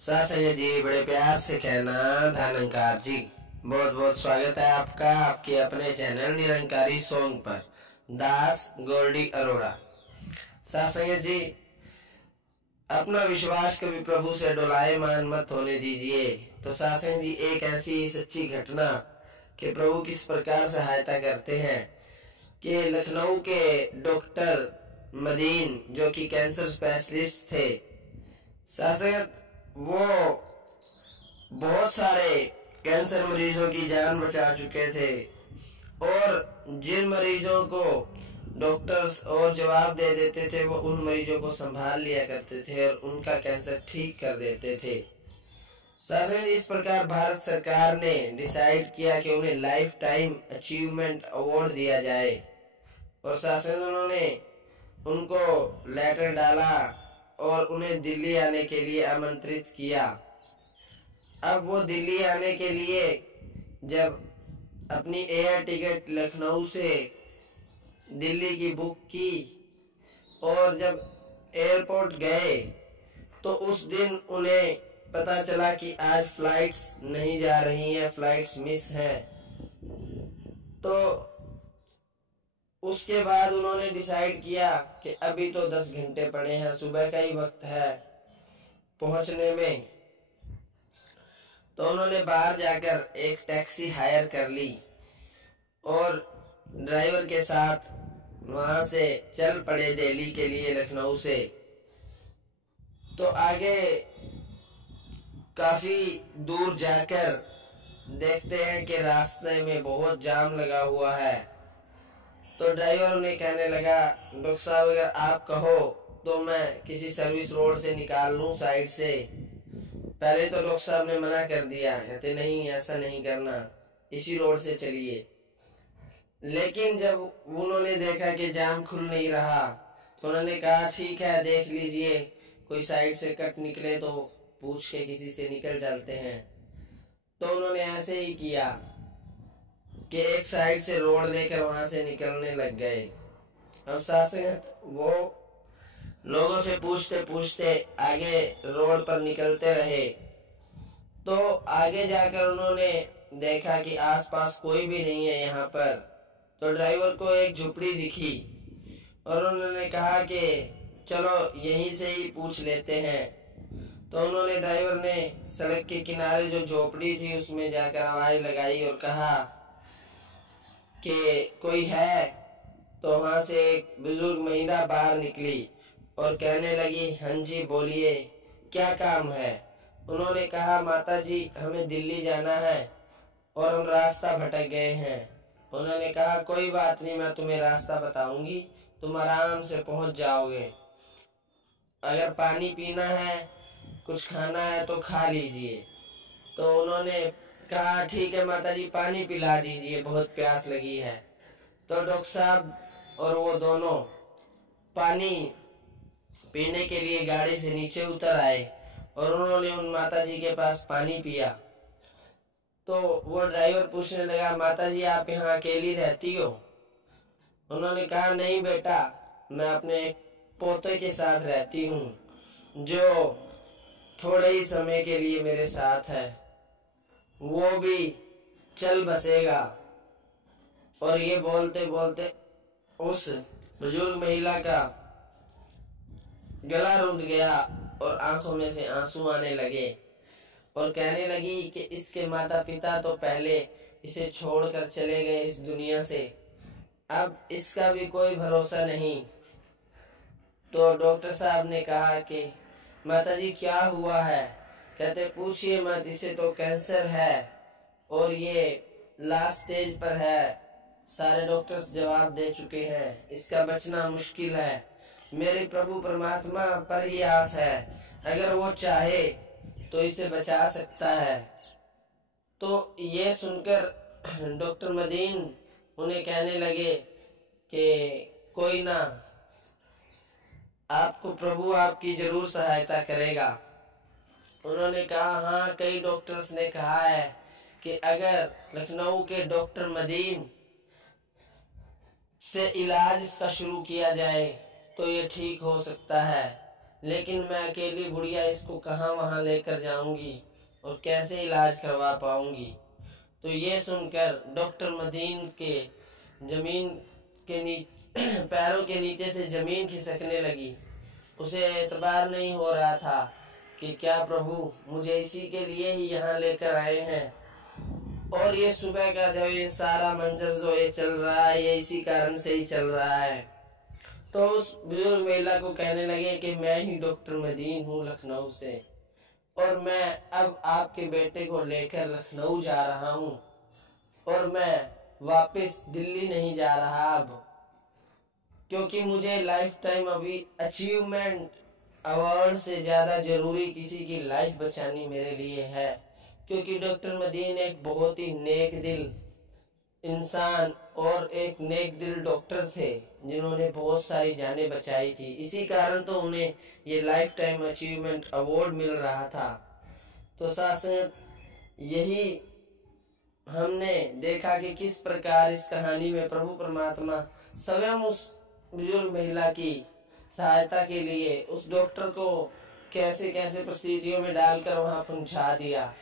सासंग जी बड़े प्यार से कहना धनंकार जी। बहुत बहुत स्वागत है आपका आपके अपने चैनल निरंकारी सॉन्ग पर दास गोल्डी अरोड़ा। सासंग जी अपना विश्वास कभी प्रभु से डोलायमान मत होने दीजिए। तो सासंग जी एक ऐसी सच्ची घटना कि प्रभु किस प्रकार सहायता करते हैं कि लखनऊ के डॉक्टर मदीन जो कि कैंसर स्पेशलिस्ट थे, सासंग वो बहुत सारे कैंसर मरीजों की जान बचा चुके थे और जिन मरीजों को डॉक्टर्स और जवाब दे देते थे वो उन मरीजों को संभाल लिया करते थे और उनका कैंसर ठीक कर देते थे। शासन इस प्रकार भारत सरकार ने डिसाइड किया कि उन्हें लाइफ टाइम अचीवमेंट अवार्ड दिया जाए और शासन उन्होंने उनको लेटर डाला और उन्हें दिल्ली आने के लिए आमंत्रित किया। अब वो दिल्ली आने के लिए जब अपनी एयर टिकट लखनऊ से दिल्ली की बुक की और जब एयरपोर्ट गए तो उस दिन उन्हें पता चला कि आज फ्लाइट्स नहीं जा रही हैं, फ्लाइट्स मिस हैं। तो उसके बाद उन्होंने डिसाइड किया कि अभी तो 10 घंटे पड़े हैं, सुबह का ही वक्त है पहुंचने में। तो उन्होंने बाहर जाकर एक टैक्सी हायर कर ली और ड्राइवर के साथ वहां से चल पड़े दिल्ली के लिए लखनऊ से। तो आगे काफी दूर जाकर देखते हैं कि रास्ते में बहुत जाम लगा हुआ है। तो ड्राइवर उन्हें कहने लगा, डॉक्टर साहब अगर आप कहो तो मैं किसी सर्विस रोड से निकाल लूं साइड से। पहले तो डॉक्टर साहब ने मना कर दिया, कहते नहीं ऐसा नहीं करना, इसी रोड से चलिए। लेकिन जब उन्होंने देखा कि जाम खुल नहीं रहा तो उन्होंने कहा ठीक है देख लीजिए, कोई साइड से कट निकले तो पूछ के किसी से निकल जाते हैं। तो उन्होंने ऐसे ही किया कि एक साइड से रोड लेकर वहां से निकलने लग गए। अब शासन वो लोगों से पूछते पूछते आगे रोड पर निकलते रहे। तो आगे जाकर उन्होंने देखा कि आसपास कोई भी नहीं है यहाँ पर। तो ड्राइवर को एक झोपड़ी दिखी और उन्होंने कहा कि चलो यहीं से ही पूछ लेते हैं। तो उन्होंने ड्राइवर ने सड़क के किनारे जो झोपड़ी थी उसमें जाकर आवाज लगाई और कहा कि कोई है। तो वहां से एक बुजुर्ग महिला बाहर निकली और कहने लगी, हाँ जी बोलिए क्या काम है। उन्होंने कहा, माता जी हमें दिल्ली जाना है और हम रास्ता भटक गए हैं। उन्होंने कहा कोई बात नहीं, मैं तुम्हें रास्ता बताऊंगी, तुम आराम से पहुंच जाओगे। अगर पानी पीना है कुछ खाना है तो खा लीजिए। तो उन्होंने कहा ठीक है माता जी पानी पिला दीजिए, बहुत प्यास लगी है। तो डॉक्टर साहब और वो दोनों पानी पीने के लिए गाड़ी से नीचे उतर आए और उन्होंने उन माता जी के पास पानी पिया। तो वो ड्राइवर पूछने लगा, माता जी आप यहाँ अकेली रहती हो। उन्होंने कहा नहीं बेटा, मैं अपने पोते के साथ रहती हूँ जो थोड़े ही समय के लिए मेरे साथ है, वो भी चल बसेगा। और ये बोलते बोलते उस बुजुर्ग महिला का गला रुंध गया और आंखों में से आंसू आने लगे और कहने लगी कि इसके माता पिता तो पहले इसे छोड़कर चले गए इस दुनिया से, अब इसका भी कोई भरोसा नहीं। तो डॉक्टर साहब ने कहा कि माता जी क्या हुआ है। कहते पूछिए मत, इसे तो कैंसर है और ये लास्ट स्टेज पर है, सारे डॉक्टर्स जवाब दे चुके हैं, इसका बचना मुश्किल है। मेरे प्रभु परमात्मा पर ही आस है, अगर वो चाहे तो इसे बचा सकता है। तो ये सुनकर डॉक्टर मदीन उन्हें कहने लगे कि कोई ना, आपको प्रभु आपकी जरूर सहायता करेगा। उन्होंने कहा हाँ कई डॉक्टर्स ने कहा है कि अगर लखनऊ के डॉक्टर मदीन से इलाज इसका शुरू किया जाए तो ये ठीक हो सकता है। लेकिन मैं अकेली बुढ़िया इसको कहाँ वहाँ लेकर जाऊंगी और कैसे इलाज करवा पाऊंगी। तो ये सुनकर डॉक्टर मदीन के जमीन के पैरों के नीचे से जमीन खिसकने लगी। उसे एतबार नहीं हो रहा था कि क्या प्रभु मुझे इसी के लिए ही यहाँ लेकर आए हैं, और ये सुबह का जो ये सारा मंजर जो ये चल रहा है ये इसी कारण से ही चल रहा है। तो उस बुजुर्ग महिला को कहने लगे कि मैं ही डॉक्टर मदीन हूँ लखनऊ से, और मैं अब आपके बेटे को लेकर लखनऊ जा रहा हूँ, और मैं वापस दिल्ली नहीं जा रहा अब, क्योंकि मुझे लाइफ टाइम अभी अचीवमेंट अवार्ड से ज़्यादा ज़रूरी किसी की लाइफ बचानी मेरे लिए है। क्योंकि डॉक्टर मदीन एक बहुत ही नेक दिल इंसान और एक नेक दिल डॉक्टर थे जिन्होंने बहुत सारी जानें बचाई थी। इसी कारण तो उन्हें ये लाइफ टाइम अचीवमेंट अवार्ड मिल रहा था। तो साथ यही हमने देखा कि किस प्रकार इस कहानी में प्रभु परमात्मा स्वयं उस बुजुर्ग महिला की सहायता के लिए उस डॉक्टर को कैसे कैसे परिस्थितियों में डालकर वहां पहुंचा दिया।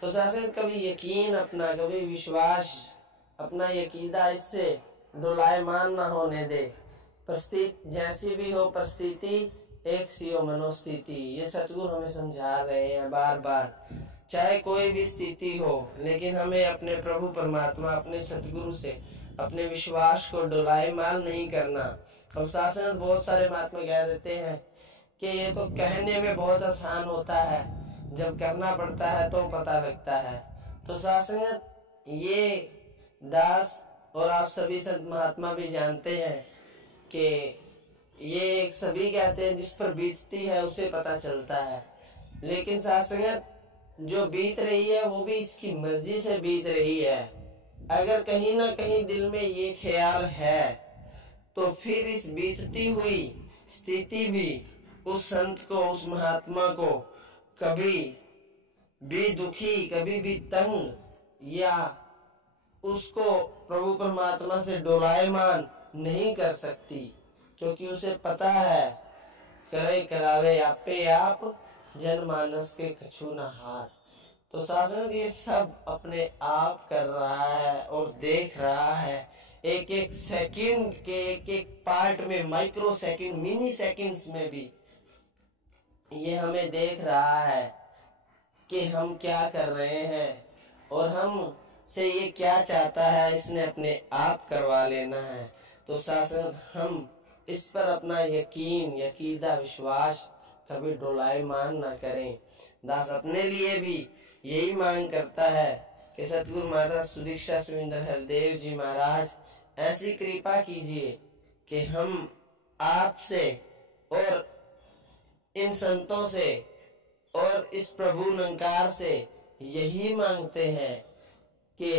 तो शासन कभी यकीन अपना, कभी विश्वास अपना, यकीदा इससे डोलायमान ना होने दे। परिस्थिति जैसी भी हो, परिस्थिति एक सी हो मनोस्थिति, ये सतगुरु हमें समझा रहे हैं बार बार। चाहे कोई भी स्थिति हो, लेकिन हमें अपने प्रभु परमात्मा, अपने सतगुरु से अपने विश्वास को डोलायमान नहीं करना। हम शासन बहुत सारे महात्मा कह देते हैं कि ये तो कहने में बहुत आसान होता है, जब करना पड़ता है तो पता लगता है। तो शासन ये दास और आप सभी संत महात्मा भी जानते हैं कि ये एक सभी कहते हैं जिस पर बीतती है उसे पता चलता है, लेकिन शासनत जो बीत रही है वो भी इसकी मर्जी से बीत रही है। अगर कहीं ना कहीं दिल में ये ख्याल है तो फिर इस बीतती हुई स्थिति भी उस संत को, उस महात्मा को कभी भी दुखी, कभी भी तंग या उसको प्रभु परमात्मा से डोलायमान नहीं कर सकती, क्योंकि उसे पता है करे करावे आपे आप जनमानस के कछु न हार। तो शासन ये सब अपने आप कर रहा है और देख रहा है, एक एक सेकंड के एक एक पार्ट में, माइक्रो सेकंड, मिनी सेकंड्स में भी ये हमें देख रहा है कि हम क्या कर रहे हैं और हम से ये क्या चाहता है, इसने अपने आप करवा लेना है। तो शासन हम इस पर अपना यकीन, यकीदा, विश्वास कभी डोलायमान ना करें। दास अपने लिए भी यही मांग करता है कि सतगुरु माता सुदीक्षा सुविंदर हरदेव जी महाराज ऐसी कृपा कीजिए कि हम आपसे और इन संतों से और इस प्रभु निरंकार से यही मांगते हैं कि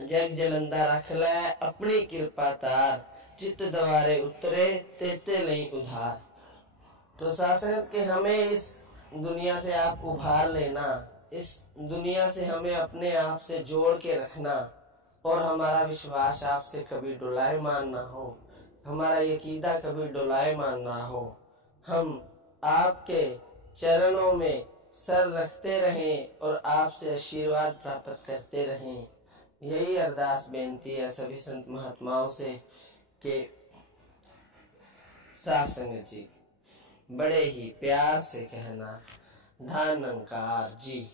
जग जलंदा रख लै अपनी कृपा तार, चित्त दवारे उतरे तेते नहीं उधार। तो शासन के हमें इस दुनिया से आप उभार लेना, इस दुनिया से हमें अपने आप से जोड़ के रखना, और हमारा विश्वास आपसे कभी डोलायमान ना हो, हमारा यकीदा कभी डोलायमान ना हो। हम आपके चरणों में सर रखते रहें और आपसे आशीर्वाद प्राप्त करते रहें। यही अरदास बेनती है सभी संत महात्माओं से कि साथ संगत जी बड़े ही प्यार से कहना, धन्यकार जी।